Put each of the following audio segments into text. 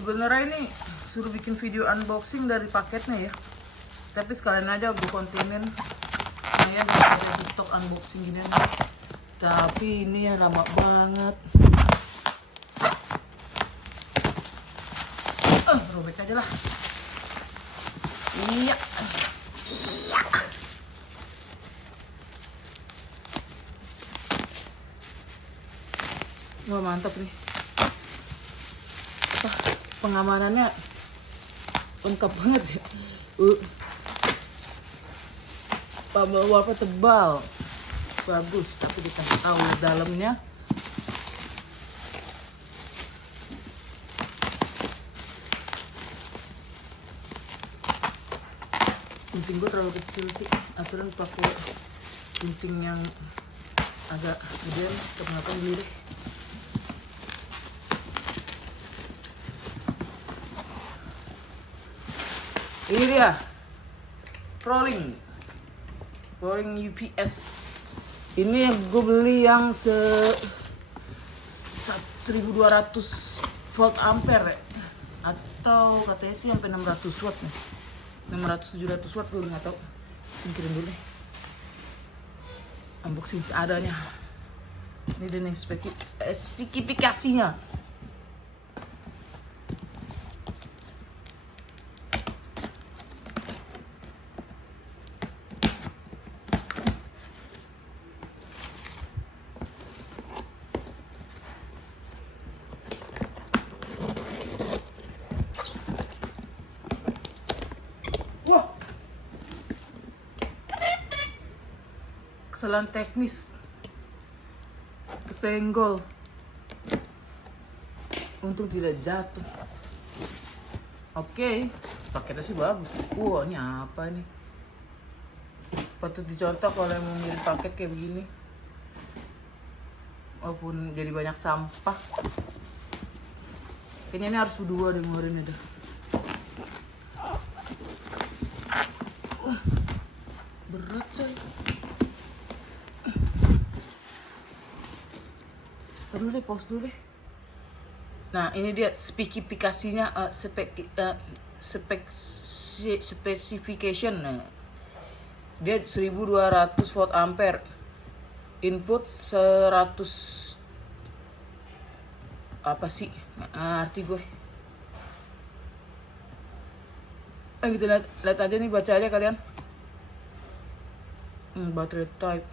Sebenarnya ini suruh bikin video unboxing dari paketnya ya, tapi sekalian aja gue kontenin saya dari TikTok unboxing gini. Tapi ini ya lama banget. Robek aja lah. Iya. Wah, mantap nih. Pengamanannya lengkap banget ya. Apa tebal. Bagus, tapi dikasih tahu dalamnya. Gunting gue terlalu kecil sih. Aturan pakai gunting yang agak gedean, kenapa beli deh. Ini dia rolling UPS. Ini yang gue beli yang 1200 volt ampere atau katanya sih sampai 600 watt nih. 600-700 watt gue nggak tahu. Singkirin dulu deh. Unboxing seadanya. Ini dia nih spesifikasinya. Wah, kesalahan teknis, kesenggol, untung tidak jatuh. Oke, paketnya sih bagus. Wah, ini apa nih? Patut dicontoh kalau mau ngirim paket kayak begini, walaupun jadi banyak sampah. Kayaknya ini harus berdua deh ngeluarinnya dah. Berat coy. Dulu deh, pause dulu deh. Nah, ini dia spesifikasinya, specification. Nah, dia 1200 volt ampere. Input 100 apa sih? Arti gue. Kita lihat aja nih, baca aja kalian. Baterai type.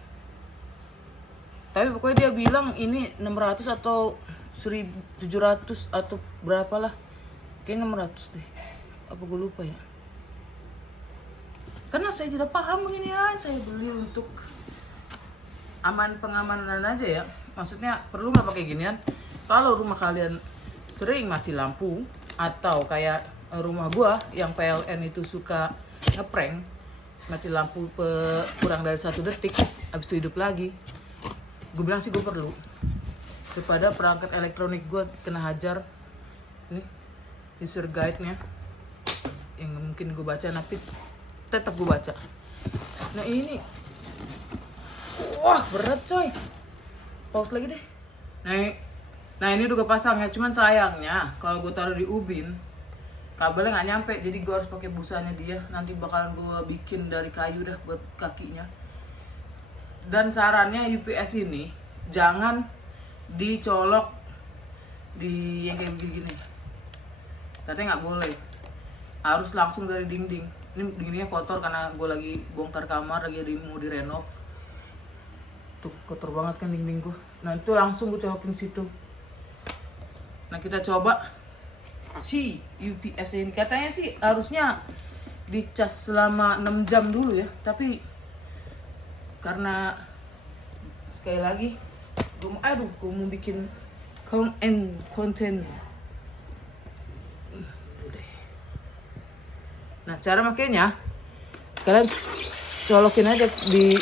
Tapi pokoknya dia bilang ini 600 atau 1700 atau berapa lah. Kayaknya 600 deh. Apa gue lupa ya. Karena saya tidak paham beginian, saya beli untuk pengamanan aja ya. Maksudnya perlu nggak pakai ginian? Kalau rumah kalian sering mati lampu atau kayak rumah gua yang PLN itu suka ngeprank, mati lampu kurang dari 1 detik, habis itu hidup lagi. Gue bilang sih gue perlu, daripada perangkat elektronik gue kena hajar. Ini user guide-nya yang mungkin gue baca, tapi tetap gue baca. Nah ini, wah berat coy. Pause lagi deh. Nah ini udah kepasang ya, cuman sayangnya kalau gue taruh di ubin kabelnya nggak nyampe, jadi gue harus pakai busanya dia. Nanti bakalan gue bikin dari kayu dah buat kakinya. Dan sarannya UPS ini jangan dicolok di yang kayak begini. Katanya nggak boleh, harus langsung dari dinding. Ini dindingnya kotor karena gue lagi bongkar kamar, lagi mau direnov. Tuh kotor banget kan dinding gue. Nah itu langsung gue colokin situ. Nah kita coba si UPS ini, katanya sih harusnya dicas selama 6 jam dulu ya, tapi karena sekali lagi gue mau bikin konten. Nah cara makainya kalian colokin aja di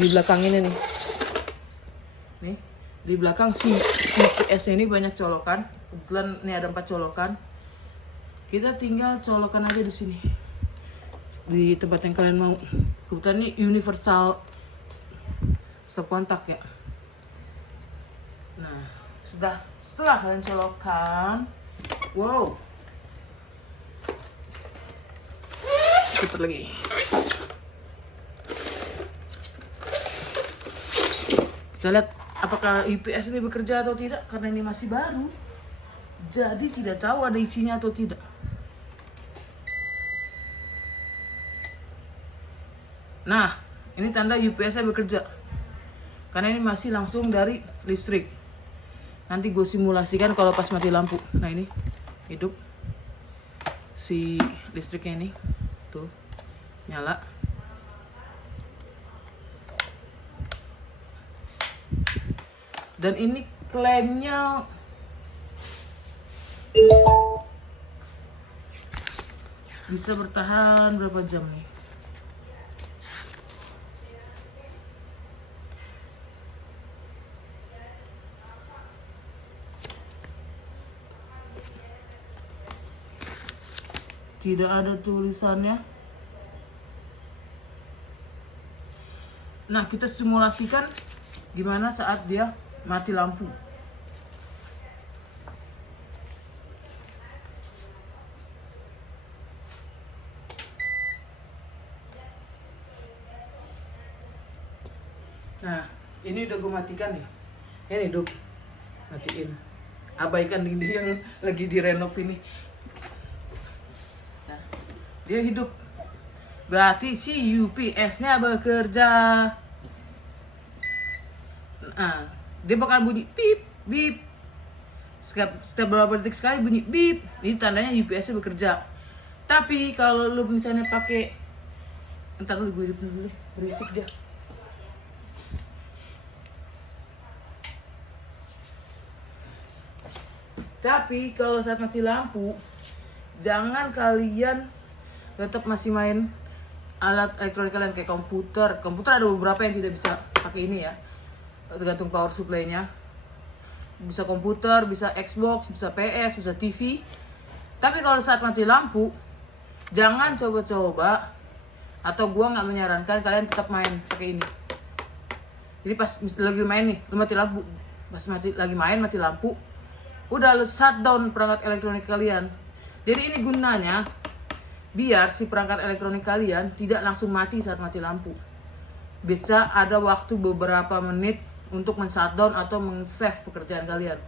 di belakang ini nih. Nih di belakang si UPS ini banyak colokan. Kebetulan ini ada 4 colokan. Kita tinggal colokan aja di sini, di tempat yang kalian mau. Kebetulan ini universal stop kontak ya. Nah Setelah kalian colokkan, wow, putar lagi. Kita lihat apakah UPS ini bekerja atau tidak, karena ini masih baru, jadi tidak tahu ada isinya atau tidak. Nah, ini tanda UPS-nya bekerja, karena ini masih langsung dari listrik. Nanti gue simulasikan kalau pas mati lampu. Nah, ini hidup si listriknya ini, tuh nyala. Dan ini klaimnya bisa bertahan berapa jam nih? Tidak ada tulisannya. Nah, kita simulasikan gimana saat dia mati lampu. Nah, ini udah gue matikan nih. Ini hidup. Matiin. Abaikan dinding yang lagi direnov ini. Nah, dia hidup. Berarti si UPS-nya bekerja. Nah, dia bakal bunyi bip, bip. Setiap beberapa detik sekali bunyi bip. Ini tandanya UPS-nya bekerja. Tapi kalau lu misalnya pakai, entar lu gue hidup dulu, berisik dia. Tapi kalau saat mati lampu, jangan kalian tetap masih main alat elektronik kalian kayak komputer. Komputer ada beberapa yang tidak bisa pakai ini ya, tergantung power supply-nya. Bisa komputer, bisa Xbox, bisa PS, bisa TV. Tapi kalau saat mati lampu, jangan coba-coba, atau gua nggak menyarankan kalian tetap main pakai ini. Jadi pas lagi main nih, lu mati lampu, lagi main mati lampu, udah lu shutdown perangkat elektronik kalian. Jadi ini gunanya biar si perangkat elektronik kalian tidak langsung mati saat mati lampu. Bisa ada waktu beberapa menit untuk men-shutdown atau men-save pekerjaan kalian.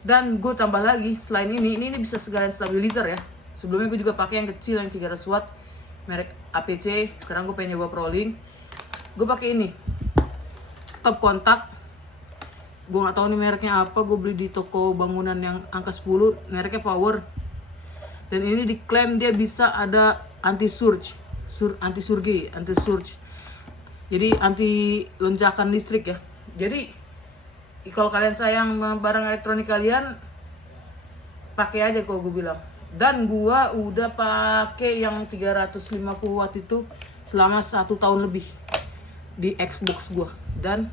Dan gue tambah lagi, selain ini bisa sekalian stabilizer ya. Sebelumnya gue juga pakai yang kecil yang 300 watt merek APC. Sekarang gue pengen nyoba ProLink. Gue pakai ini stop kontak. Gue gak tahu nih mereknya apa, gue beli di toko bangunan yang angka 10, mereknya Power. Dan ini diklaim dia bisa ada anti surge. Jadi anti lonjakan listrik ya. Jadi kalau kalian sayang barang elektronik kalian, pakai aja kalau gue bilang. Dan gue udah pakai yang 350 watt itu selama 1 tahun lebih di Xbox gue. Dan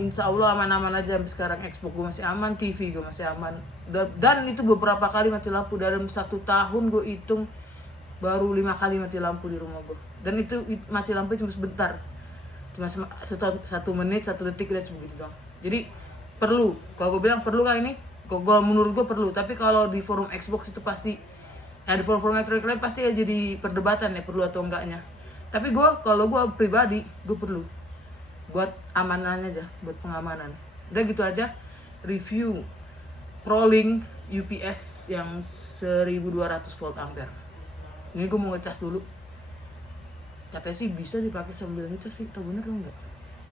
insya Allah aman-aman aja sampai sekarang. Xbox gue masih aman, TV gue masih aman. Dan itu beberapa kali mati lampu. Dalam 1 tahun gue hitung baru 5 kali mati lampu di rumah gue. Dan itu mati lampu cuma sebentar, cuma 1 menit 1 detik udah sebegitu doang. Jadi perlu, kalau gue bilang perlu kan ini, kalau menurut gue perlu. Tapi kalau di forum Xbox itu pasti, di forum-forum elektronik lain pasti ya jadi perdebatan ya perlu atau enggaknya. Tapi kalau gue pribadi, gue perlu buat amanannya aja, buat pengamanan. Udah gitu aja review ProLink UPS yang 1200 volt ampere. Ini gue mau ngecas dulu. Katanya sih bisa dipakai sambil ngecas sih, tau bener atau enggak?